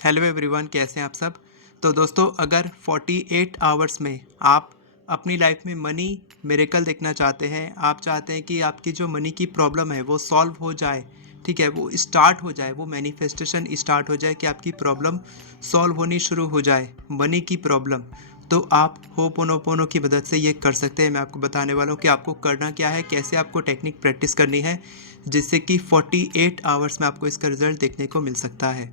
Hello everyone, कैसे हैं आप सब। तो दोस्तों, अगर 48 आवर्स में आप अपनी लाइफ में मनी मिरेकल देखना चाहते हैं, आप चाहते हैं कि आपकी जो मनी की प्रॉब्लम है वो सॉल्व हो जाए, ठीक है, वो स्टार्ट हो जाए, वो मैनिफेस्टेशन स्टार्ट हो जाए कि आपकी प्रॉब्लम सॉल्व होनी शुरू हो जाए, मनी की प्रॉब्लम, तो आप होपोनोपोनो की मदद से ये कर सकते हैं। मैं आपको बताने वाला हूँ कि आपको करना क्या है, कैसे आपको टेक्निक प्रैक्टिस करनी है, जिससे कि 48 आवर्स में आपको इसका रिजल्ट देखने को मिल सकता है।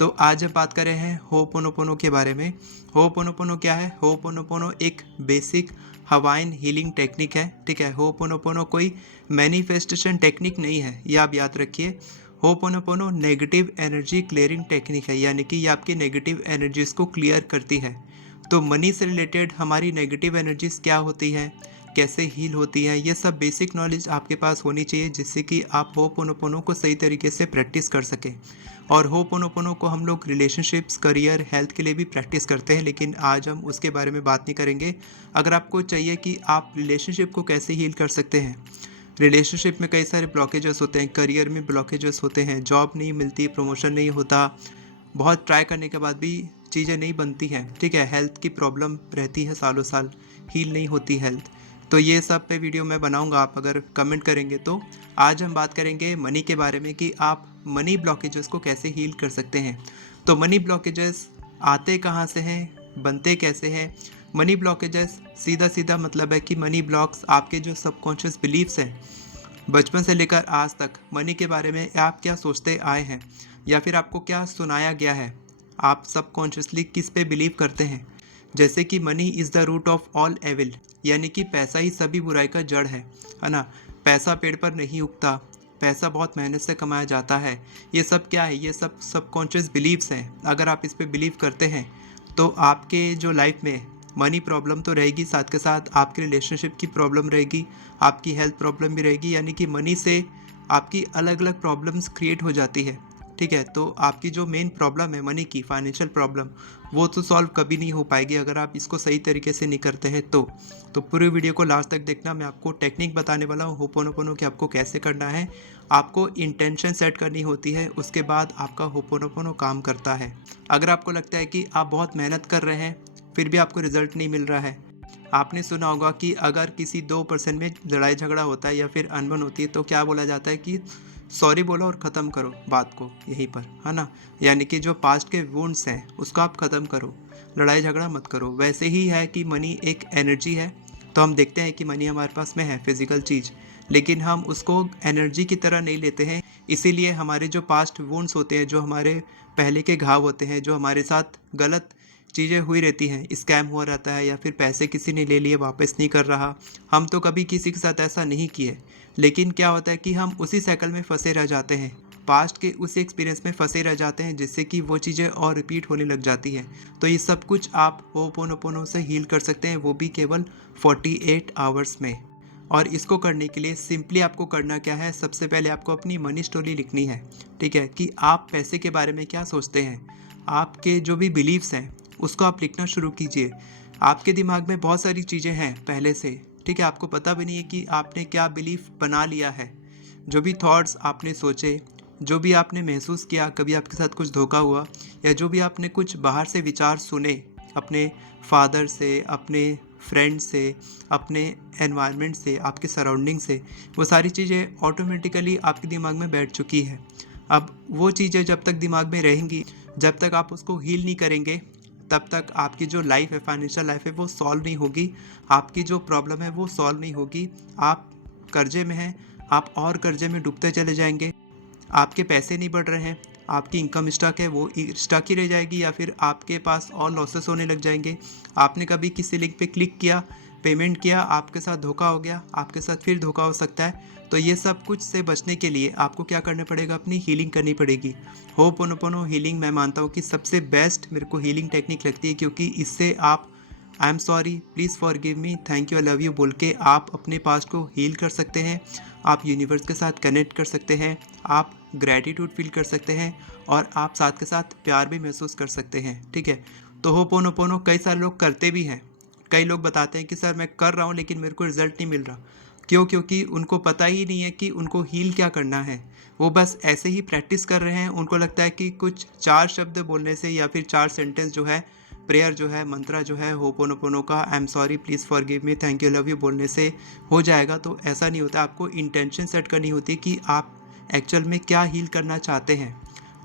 तो आज हम बात कर रहे हैं होपोनोपोनो के बारे में। होपोनोपोनो क्या है? होपोनोपोनो एक बेसिक हवाइन हीलिंग टेक्निक है, ठीक है। होपोनोपोनो कोई मैनिफेस्टेशन टेक्निक नहीं है, ये आप याद रखिए। Ho'oponopono negative energy clearing technique है, यानी कि ये आपकी नेगेटिव एनर्जीज को क्लियर करती है। तो मनी से रिलेटेड हमारी नेगेटिव एनर्जीज क्या होती हैं, कैसे हील होती है, ये सब बेसिक नॉलेज आपके पास होनी चाहिए, जिससे कि आप होपोनोपोनो को सही तरीके से प्रैक्टिस कर सकें। और होपोनोपोनो को हम लोग रिलेशनशिप्स, करियर, हेल्थ के लिए भी प्रैक्टिस करते हैं, लेकिन आज हम उसके बारे में बात नहीं करेंगे। अगर आपको चाहिए कि आप रिलेशनशिप को कैसे हील कर सकते हैं, रिलेशनशिप में कई सारे ब्लॉकेजेस होते हैं, करियर में ब्लॉकेजेस होते हैं, जॉब नहीं मिलती, प्रमोशन नहीं होता, बहुत ट्राई करने के बाद भी चीज़ें नहीं बनती हैं, ठीक है, हेल्थ की प्रॉब्लम रहती है, सालों साल हील नहीं होती हेल्थ। तो ये सब पे वीडियो मैं बनाऊंगा, आप अगर कमेंट करेंगे तो। आज हम बात करेंगे मनी के बारे में कि आप मनी ब्लॉकेजेस को कैसे हील कर सकते हैं। तो मनी ब्लॉकेजेस आते कहाँ से हैं, बनते कैसे हैं? मनी ब्लॉकेजेस सीधा सीधा मतलब है कि मनी ब्लॉक्स आपके जो सबकॉन्शियस बिलीव्स हैं, बचपन से लेकर आज तक मनी के बारे में आप क्या सोचते आए हैं, या फिर आपको क्या सुनाया गया है, आप सबकॉन्शियसली किस पे बिलीव करते हैं। जैसे कि money is the root of all evil, यानी कि पैसा ही सभी बुराई का जड़ है ना। पैसा पेड़ पर नहीं उगता, पैसा बहुत मेहनत से कमाया जाता है। ये सब क्या है? ये सब सबकॉन्शियस बिलीव्स हैं। अगर आप इस पे बिलीव करते हैं तो आपके जो लाइफ में मनी प्रॉब्लम तो रहेगी, साथ के साथ आपके रिलेशनशिप की प्रॉब्लम रहेगी, आपकी हेल्थ प्रॉब्लम भी रहेगी, यानी कि मनी से आपकी अलग अलग प्रॉब्लम्स क्रिएट हो जाती है, ठीक है। तो आपकी जो मेन प्रॉब्लम है मनी की, फाइनेंशियल प्रॉब्लम, वो तो सॉल्व कभी नहीं हो पाएगी अगर आप इसको सही तरीके से नहीं करते हैं तो पूरी वीडियो को लास्ट तक देखना। मैं आपको टेक्निक बताने वाला हूँ होपोनोपोनो कि आपको कैसे करना है। आपको इंटेंशन सेट करनी होती है, उसके बाद आपका होपोनोपोनो काम करता है। अगर आपको लगता है कि आप बहुत मेहनत कर रहे हैं फिर भी आपको रिजल्ट नहीं मिल रहा है, आपने सुना होगा कि अगर किसी दो पर्सन में लड़ाई झगड़ा होता है या फिर अनबन होती है तो क्या बोला जाता है कि सॉरी बोलो और ख़त्म करो बात को यहीं पर, है ना। यानी कि जो पास्ट के वुंड्स हैं उसको आप ख़त्म करो, लड़ाई झगड़ा मत करो। वैसे ही है कि मनी एक एनर्जी है। तो हम देखते हैं कि मनी हमारे पास में है, फिजिकल चीज़, लेकिन हम उसको एनर्जी की तरह नहीं लेते हैं। इसीलिए हमारे जो पास्ट वुंड्स होते हैं, जो हमारे पहले के घाव होते हैं, जो हमारे साथ गलत चीज़ें हुई रहती हैं, स्कैम हुआ रहता है या फिर पैसे किसी ने ले लिए वापस नहीं कर रहा, हम तो कभी किसी के साथ ऐसा नहीं किए, लेकिन क्या होता है कि हम उसी साइकिल में फंसे रह जाते हैं, पास्ट के उसी एक्सपीरियंस में फंसे रह जाते हैं, जिससे कि वो चीज़ें और रिपीट होने लग जाती हैं। तो ये सब कुछ आप होपोनोपोनो से हील कर सकते हैं, वो भी केवल 48 आवर्स में। और इसको करने के लिए सिंपली आपको करना क्या है, सबसे पहले आपको अपनी मनी स्टोरी लिखनी है, ठीक है, कि आप पैसे के बारे में क्या सोचते हैं, आपके जो भी बिलीव्स हैं उसको आप लिखना शुरू कीजिए। आपके दिमाग में बहुत सारी चीज़ें हैं पहले से, ठीक है, आपको पता भी नहीं है कि आपने क्या बिलीफ बना लिया है। जो भी थॉट्स आपने सोचे, जो भी आपने महसूस किया, कभी आपके साथ कुछ धोखा हुआ, या जो भी आपने कुछ बाहर से विचार सुने, अपने फादर से, अपने फ्रेंड से, अपने एनवायरनमेंट से, आपके सराउंडिंग से, वो सारी चीज़ें ऑटोमेटिकली आपके दिमाग में बैठ चुकी है। अब वो चीज़ें जब तक दिमाग में रहेंगी, जब तक आप उसको हील नहीं करेंगे, तब तक आपकी जो लाइफ है, फाइनेंशियल लाइफ है, वो सॉल्व नहीं होगी। आपकी जो प्रॉब्लम है वो सॉल्व नहीं होगी। आप कर्जे में हैं, आप और कर्जे में डूबते चले जाएंगे, आपके पैसे नहीं बढ़ रहे हैं, आपकी इनकम स्टक है वो स्टक ही रह जाएगी, या फिर आपके पास और लॉसेस होने लग जाएंगे। आपने कभी किसी लिंक पे क्लिक किया, पेमेंट किया, आपके साथ धोखा हो गया, आपके साथ फिर धोखा हो सकता है। तो ये सब कुछ से बचने के लिए आपको क्या करना पड़ेगा, अपनी हीलिंग करनी पड़ेगी। होपोनोपोनो हीलिंग मैं मानता हूँ कि सबसे बेस्ट मेरे को हीलिंग टेक्निक लगती है, क्योंकि इससे आप आई am sorry, please forgive me, thank you, I love you बोल के आप अपने पास्ट को हील कर सकते हैं। आप यूनिवर्स के साथ कनेक्ट कर सकते हैं, आप ग्रैटिट्यूड फील कर सकते हैं, और आप साथ के साथ प्यार भी महसूस कर सकते हैं, ठीक है। तो होपोनोपोनो कई सारे लोग करते भी हैं। कई लोग बताते हैं कि सर मैं कर रहा हूँ लेकिन मेरे को रिजल्ट नहीं मिल रहा। क्यों? क्योंकि उनको पता ही नहीं है कि उनको हील क्या करना है। वो बस ऐसे ही प्रैक्टिस कर रहे हैं। उनको लगता है कि कुछ 4 शब्द बोलने से या फिर 4 सेंटेंस जो है, प्रेयर जो है, मंत्रा जो है होपोनोपोनो का, आई am sorry, please forgive me, thank you, love you बोलने से हो जाएगा। तो ऐसा नहीं होता। आपको इंटेंशन सेट करनी होती है कि आप एक्चुअल में क्या हील करना चाहते हैं।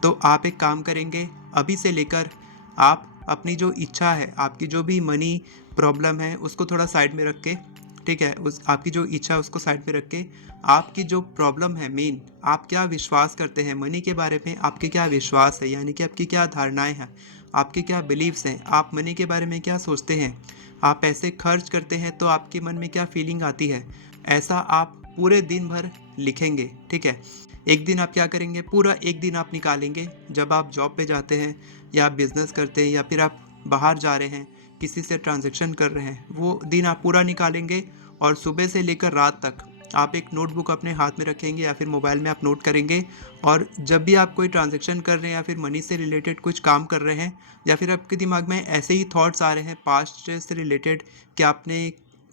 तो आप एक काम करेंगे, अभी से लेकर आप अपनी जो इच्छा है, आपकी जो भी मनी प्रॉब्लम है उसको थोड़ा साइड में रख के, ठीक है, उस आपकी जो इच्छा है उसको साइड में रख के, आपकी जो प्रॉब्लम है मेन, आप क्या विश्वास करते हैं मनी के बारे में, आपके क्या विश्वास है, यानी कि आपकी क्या धारणाएं हैं, आपके क्या बिलीव्स हैं, आप मनी के बारे में क्या सोचते हैं, आप पैसे खर्च करते हैं तो आपके मन में क्या फीलिंग आती है, ऐसा आप पूरे दिन भर लिखेंगे। ठीक है, एक दिन आप क्या करेंगे, पूरा एक दिन आप निकालेंगे, जब आप जॉब पे जाते हैं या आप बिजनेस करते हैं या फिर आप बाहर जा रहे हैं, किसी से ट्रांजैक्शन कर रहे हैं, वो दिन आप पूरा निकालेंगे और सुबह से लेकर रात तक आप एक नोटबुक अपने हाथ में रखेंगे या फिर मोबाइल में आप नोट करेंगे। और जब भी आप कोई ट्रांजैक्शन कर रहे हैं या फिर मनी से रिलेटेड कुछ काम कर रहे हैं या फिर आपके दिमाग में ऐसे ही थॉट्स आ रहे हैं पास्ट से रिलेटेड कि आपने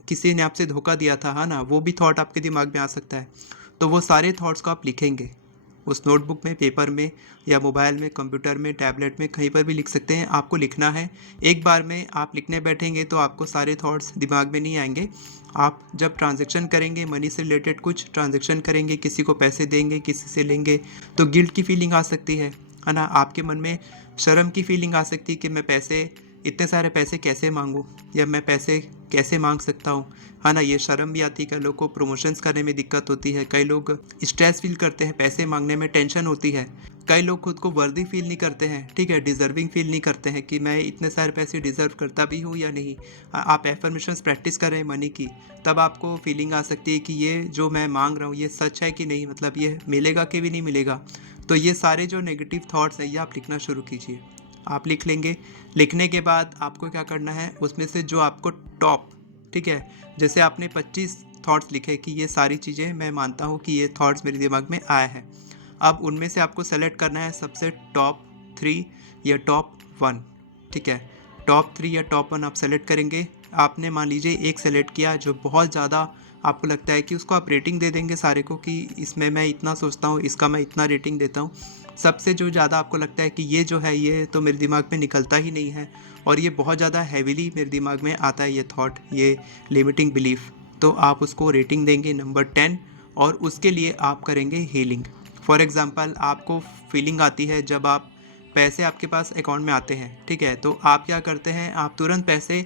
किसी ने आपसे धोखा दिया था, है ना, वो भी थॉट आपके दिमाग में आ सकता है। तो वो सारे थॉट्स को आप लिखेंगे उस नोटबुक में, पेपर में या मोबाइल में, कंप्यूटर में, टैबलेट में, कहीं पर भी लिख सकते हैं। आपको लिखना है। एक बार में आप लिखने बैठेंगे तो आपको सारे थॉट्स दिमाग में नहीं आएंगे। आप जब ट्रांजैक्शन करेंगे, मनी से रिलेटेड कुछ ट्रांजैक्शन करेंगे, किसी को पैसे देंगे, किसी से लेंगे, तो गिल्ट की फीलिंग आ सकती है ना, आपके मन में शर्म की फीलिंग आ सकती है कि मैं पैसे, इतने सारे पैसे कैसे मांगूं या मैं पैसे कैसे मांग सकता हूँ, है ना। ये शर्म भी आती है। कई लोग को प्रमोशंस करने में दिक्कत होती है, कई लोग स्ट्रेस फील करते हैं, पैसे मांगने में टेंशन होती है, कई लोग खुद को वर्दी फील नहीं करते हैं, ठीक है, डिजर्विंग फील नहीं करते हैं कि मैं इतने सारे पैसे डिजर्व करता भी हूँ या नहीं। आप एफर्मेशंस प्रैक्टिस कर रहे हैं मनी की, तब आपको फीलिंग आ सकती है कि ये जो मैं मांग रहा हूँ ये सच है कि नहीं, मतलब ये मिलेगा कि भी नहीं मिलेगा। तो ये सारे जो नेगेटिव थॉट्स हैं ये आप लिखना शुरू कीजिए। आप लिख लेंगे। लिखने के बाद आपको क्या करना है, उसमें से जो आपको टॉप, ठीक है, जैसे आपने 25 थॉट्स लिखे कि ये सारी चीज़ें मैं मानता हूँ कि ये थॉट्स मेरे दिमाग में आए हैं, अब उनमें से आपको सेलेक्ट करना है सबसे टॉप 3 या टॉप 1। ठीक है, टॉप 3 या टॉप 1 आप सेलेक्ट करेंगे। आपने मान लीजिए एक सेलेक्ट किया जो बहुत ज़्यादा आपको लगता है कि उसको आप रेटिंग दे देंगे सारे को कि इसमें मैं इतना सोचता हूँ, इसका मैं इतना रेटिंग देता हूँ। सबसे जो ज़्यादा आपको लगता है कि ये जो है ये तो मेरे दिमाग में निकलता ही नहीं है और ये बहुत ज़्यादा हैवीली मेरे दिमाग में आता है ये थॉट, ये लिमिटिंग बिलीफ, तो आप उसको रेटिंग देंगे नंबर 10 और उसके लिए आप करेंगे हीलिंग। फॉर एग्ज़ाम्पल आपको फीलिंग आती है जब आप पैसे आपके पास अकाउंट में आते हैं, ठीक है, तो आप क्या करते हैं, आप तुरंत पैसे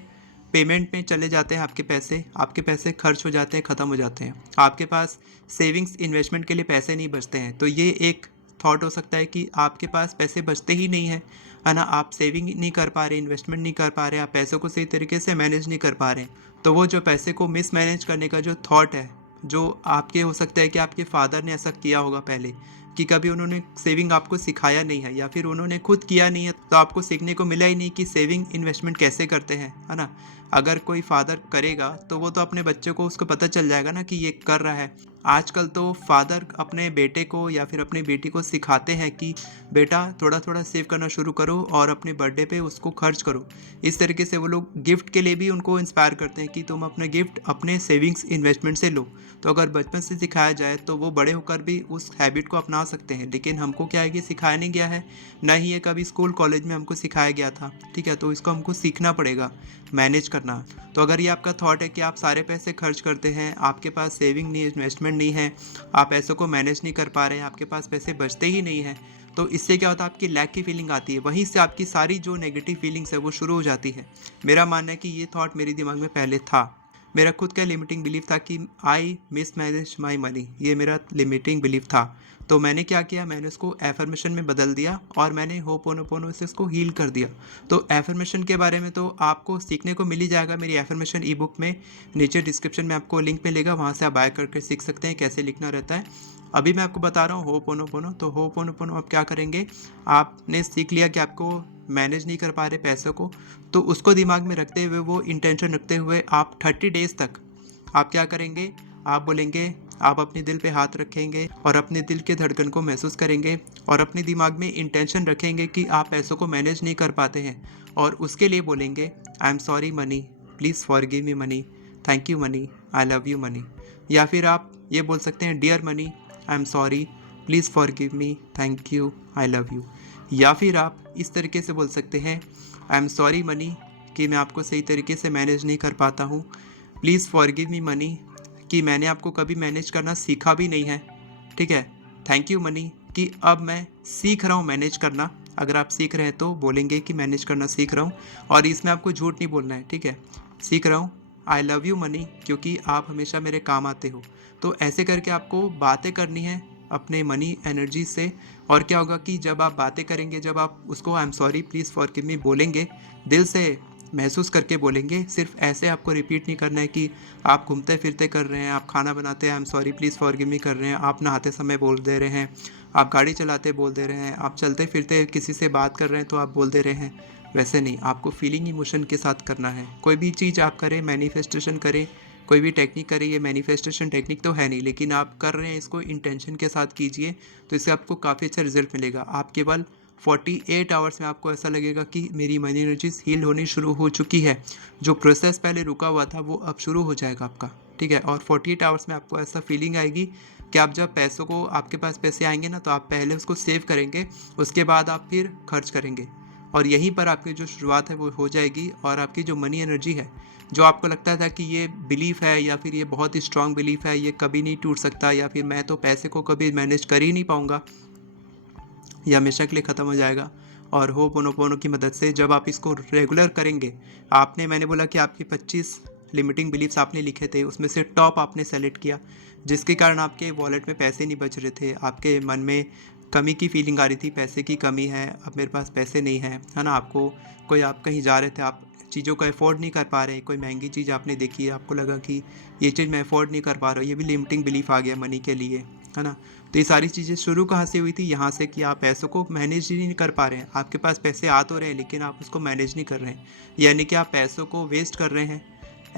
पेमेंट में चले जाते हैं, आपके पैसे खर्च हो जाते हैं, ख़त्म हो जाते हैं, आपके पास सेविंग्स इन्वेस्टमेंट के लिए पैसे नहीं बचते हैं। तो ये एक थॉट हो सकता है कि आपके पास पैसे बचते ही नहीं है ना, आप सेविंग नहीं कर पा रहे, इन्वेस्टमेंट नहीं कर पा रहे, आप पैसों को सही तरीके से मैनेज नहीं कर पा रहे। तो वो जो पैसे को मिस मैनेज करने का जो थॉट है, जो आपके हो सकता है कि आपके फादर ने ऐसा किया होगा पहले, कि कभी उन्होंने सेविंग आपको सिखाया नहीं है या फिर उन्होंने खुद किया नहीं है, तो आपको सीखने को मिला ही नहीं कि सेविंग इन्वेस्टमेंट कैसे करते हैं, है ना। अगर कोई फादर करेगा तो वो तो अपने बच्चे को, उसको पता चल जाएगा ना कि ये कर रहा है। आजकल तो फादर अपने बेटे को या फिर अपनी बेटी को सिखाते हैं कि बेटा थोड़ा थोड़ा सेव करना शुरू करो और अपने बर्थडे पे उसको खर्च करो। इस तरीके से वो लोग गिफ्ट के लिए भी उनको इंस्पायर करते हैं कि तुम अपने गिफ्ट अपने सेविंग्स इन्वेस्टमेंट से लो। तो अगर बचपन से सिखाया जाए तो वो बड़े होकर भी उस हैबिट को अपना सकते हैं। लेकिन हमको क्या है कि सिखाया नहीं गया है, ना ही ये कभी स्कूल कॉलेज में हमको सिखाया गया था, ठीक है, तो इसको हमको सीखना पड़ेगा मैनेज करना। तो अगर ये आपका थॉट है कि आप सारे पैसे खर्च करते हैं, आपके पास सेविंग नहीं, इन्वेस्टमेंट नहीं है, आप पैसों को मैनेज नहीं कर पा रहे हैं, आपके पास पैसे बचते ही नहीं हैं, तो इससे क्या होता है, आपकी लैक की फीलिंग आती है, वहीं से आपकी सारी जो नेगेटिव फीलिंग्स है वो शुरू हो जाती है। मेरा मानना है कि ये थॉट मेरे दिमाग में पहले था, मेरा खुद का लिमिटिंग बिलीफ था कि I miss manage my money, ये मेरा लिमिटिंग बिलीफ था। तो मैंने क्या किया, मैंने उसको एफर्मेशन में बदल दिया और मैंने होपोनोपोनो से उसको हील कर दिया। तो एफर्मेशन के बारे में तो आपको सीखने को मिल ही जाएगा मेरी एफर्मेशन ई बुक में, नीचे डिस्क्रिप्शन में आपको लिंक मिलेगा, वहाँ से आप बाय करके सीख सकते हैं कैसे लिखना रहता है। अभी मैं आपको बता रहा हूँ होपोनोपोनो। तो होपोनोपोनो आप क्या करेंगे, आपने सीख लिया कि आपको मैनेज नहीं कर पा रहे पैसों को, तो उसको दिमाग में रखते हुए, वो इंटेंशन रखते हुए आप 30 डेज़ तक आप क्या करेंगे, आप बोलेंगे, आप अपने दिल पे हाथ रखेंगे और अपने दिल के धड़कन को महसूस करेंगे और अपने दिमाग में इंटेंशन रखेंगे कि आप पैसों को मैनेज नहीं कर पाते हैं और उसके लिए बोलेंगे I am sorry money, please forgive me money, thank you money, I love you money. या फिर आप ये बोल सकते हैं dear money, I am sorry, please forgive me, thank you, I love you. या फिर आप इस तरीके से बोल सकते हैं, आई एम सॉरी मनी कि मैं आपको सही तरीके से मैनेज नहीं कर पाता हूँ। प्लीज़ फॉरगिव मी मनी कि मैंने आपको कभी मैनेज करना सीखा भी नहीं है, ठीक है। थैंक यू मनी कि अब मैं सीख रहा हूँ मैनेज करना। अगर आप सीख रहे हैं तो बोलेंगे कि मैनेज करना सीख रहा हूँ, और इसमें आपको झूठ नहीं बोलना है, ठीक है। सीख रहा हूँ। आई लव यू मनी क्योंकि आप हमेशा मेरे काम आते हो। तो ऐसे करके आपको बातें करनी है अपने मनी एनर्जी से। और क्या होगा कि जब आप बातें करेंगे, जब आप उसको आई एम सॉरी प्लीज़ फॉरगिव मी बोलेंगे, दिल से महसूस करके बोलेंगे। सिर्फ ऐसे आपको रिपीट नहीं करना है कि आप घूमते फिरते कर रहे हैं, आप खाना बनाते हैं आई एम सॉरी प्लीज़ फॉरगिव मी कर रहे हैं, आप नहाते समय बोल दे रहे हैं, आप गाड़ी चलाते बोल दे रहे हैं, आप चलते फिरते किसी से बात कर रहे हैं तो आप बोल दे रहे हैं। वैसे नहीं, आपको फीलिंग इमोशन के साथ करना है। कोई भी चीज़ आप करें, मैनिफेस्टेशन करें, कोई भी टेक्निक करें, ये मैनिफेस्टेशन टेक्निक तो है नहीं, लेकिन आप कर रहे हैं इसको इंटेंशन के साथ कीजिए, तो इससे आपको काफ़ी अच्छा रिजल्ट मिलेगा। आप केवल 48 आवर्स में आपको ऐसा लगेगा कि मेरी मनी एनर्जीज हील होनी शुरू हो चुकी है। जो प्रोसेस पहले रुका हुआ था वो अब शुरू हो जाएगा आपका, ठीक है। और 48 आवर्स में आपको ऐसा फीलिंग आएगी कि आप जब पैसों को, आपके पास पैसे आएंगे ना, तो आप पहले उसको सेव करेंगे, उसके बाद आप फिर खर्च करेंगे, और यहीं पर आपकी जो शुरुआत है वो हो जाएगी। और आपकी जो मनी एनर्जी है, जो आपको लगता था कि ये बिलीफ है या फिर ये बहुत ही स्ट्रांग बिलीफ है, ये कभी नहीं टूट सकता, या फिर मैं तो पैसे को कभी मैनेज कर ही नहीं पाऊँगा, ये हमेशा के लिए ख़त्म हो जाएगा। और होपोनोपोनो की मदद से जब आप इसको रेगुलर करेंगे, मैंने बोला कि आपकी 25 लिमिटिंग बिलीफ्स आपने लिखे थे, उसमें से टॉप आपने सेलेक्ट किया, जिसके कारण आपके वॉलेट में पैसे नहीं बच रहे थे, आपके मन में कमी की फीलिंग आ रही थी, पैसे की कमी है, अब मेरे पास पैसे नहीं है ना। आपको कोई, आप कहीं जा रहे थे, आप चीज़ों को अफोर्ड नहीं कर पा रहे, कोई महंगी चीज़ आपने देखी है, आपको लगा कि ये चीज़ मैं अफोर्ड नहीं कर पा रहा हूँ, ये भी लिमिटिंग बिलीफ आ गया मनी के लिए, है ना। तो ये सारी चीज़ें शुरू कहाँ से हुई थी? यहाँ से कि आप पैसों को मैनेज ही नहीं कर पा रहे हैं। आपके पास पैसे आ तो रहे हैं, लेकिन आप उसको मैनेज नहीं कर रहे हैं, यानी कि आप पैसों को वेस्ट कर रहे हैं,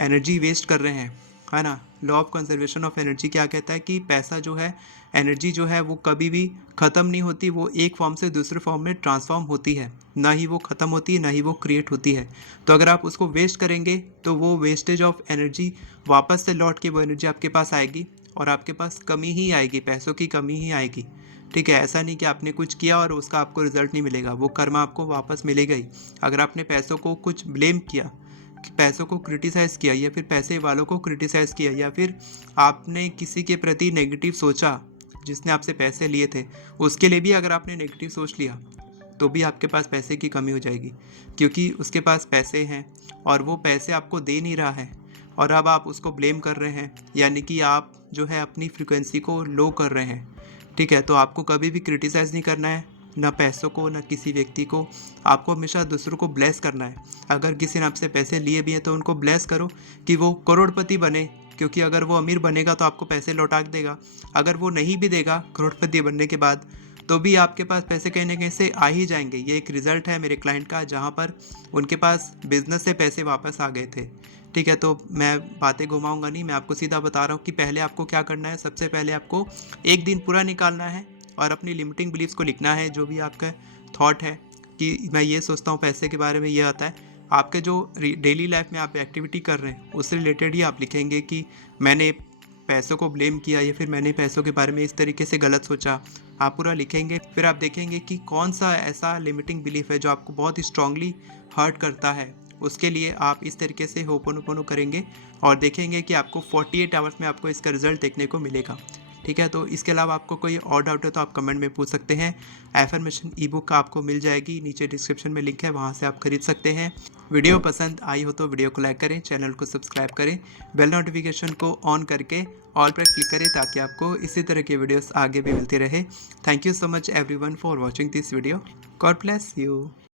एनर्जी वेस्ट कर रहे हैं, है ना। Law of conservation of energy क्या कहता है कि पैसा जो है, एनर्जी जो है, वो कभी भी ख़त्म नहीं होती, वो एक फॉर्म से दूसरे फॉर्म में ट्रांसफॉर्म होती है, ना ही वो ख़त्म होती है, ना ही वो क्रिएट होती है। तो अगर आप उसको वेस्ट करेंगे तो वो वेस्टेज ऑफ एनर्जी वापस से लौट के वो एनर्जी आपके पास आएगी, और आपके पास कमी ही आएगी, पैसों की कमी ही आएगी, ठीक है। ऐसा नहीं कि आपने कुछ किया और उसका आपको रिजल्ट नहीं मिलेगा, वो कर्म आपको वापस मिलेगा ही। अगर आपने पैसों को कुछ ब्लेम किया, पैसों को क्रिटिसाइज़ किया, या फिर पैसे वालों को क्रिटिसाइज़ किया, या फिर आपने किसी के प्रति नेगेटिव सोचा, जिसने आपसे पैसे लिए थे, उसके लिए भी अगर आपने नेगेटिव सोच लिया, तो भी आपके पास पैसे की कमी हो जाएगी, क्योंकि उसके पास पैसे हैं और वो पैसे आपको दे नहीं रहा है, और अब आप उसको ब्लेम कर रहे हैं, यानी कि आप जो है अपनी फ्रिक्वेंसी को लो कर रहे हैं, ठीक है। तो आपको कभी भी क्रिटिसाइज़ नहीं करना है, ना पैसों को, ना किसी व्यक्ति को। आपको हमेशा दूसरों को ब्लेस करना है। अगर किसी ने आपसे पैसे लिए भी हैं तो उनको ब्लेस करो कि वो करोड़पति बने, क्योंकि अगर वो अमीर बनेगा तो आपको पैसे लौटा देगा। अगर वो नहीं भी देगा करोड़पति बनने के बाद, तो भी आपके पास पैसे कहीं ना कहीं से आ ही जाएंगे। ये एक रिजल्ट है मेरे क्लाइंट का, जहाँ पर उनके पास बिजनेस से पैसे वापस आ गए थे, ठीक है। तो मैं बातें घुमाऊंगा नहीं, मैं आपको सीधा बता रहा हूँ कि पहले आपको क्या करना है। सबसे पहले आपको एक दिन पूरा निकालना है और अपनी लिमिटिंग बिलीफ्स को लिखना है, जो भी आपका थॉट है कि मैं ये सोचता हूँ पैसे के बारे में, ये आता है। आपके जो डेली लाइफ में आप एक्टिविटी कर रहे हैं उससे रिलेटेड ही आप लिखेंगे कि मैंने पैसों को ब्लेम किया, या फिर मैंने पैसों के बारे में इस तरीके से गलत सोचा। आप पूरा लिखेंगे, फिर आप देखेंगे कि कौन सा ऐसा लिमिटिंग बिलीफ है जो आपको बहुत ही स्ट्रांगली हर्ट करता है। उसके लिए आप इस तरीके से होपोनोपोनो करेंगे और देखेंगे कि आपको 48 आवर्स में आपको इसका रिजल्ट देखने को मिलेगा, ठीक है। तो इसके अलावा आपको कोई और डाउट है तो आप कमेंट में पूछ सकते हैं। एफर्मेशन ई बुक आपको मिल जाएगी, नीचे डिस्क्रिप्शन में लिंक है, वहाँ से आप खरीद सकते हैं। वीडियो पसंद आई हो तो वीडियो को लाइक करें, चैनल को सब्सक्राइब करें, बेल नोटिफिकेशन को ऑन करके ऑल पर क्लिक करें, ताकि आपको इसी तरह के वीडियोस आगे भी मिलती रहे। Thank you so much everyone for watching this video. God bless you.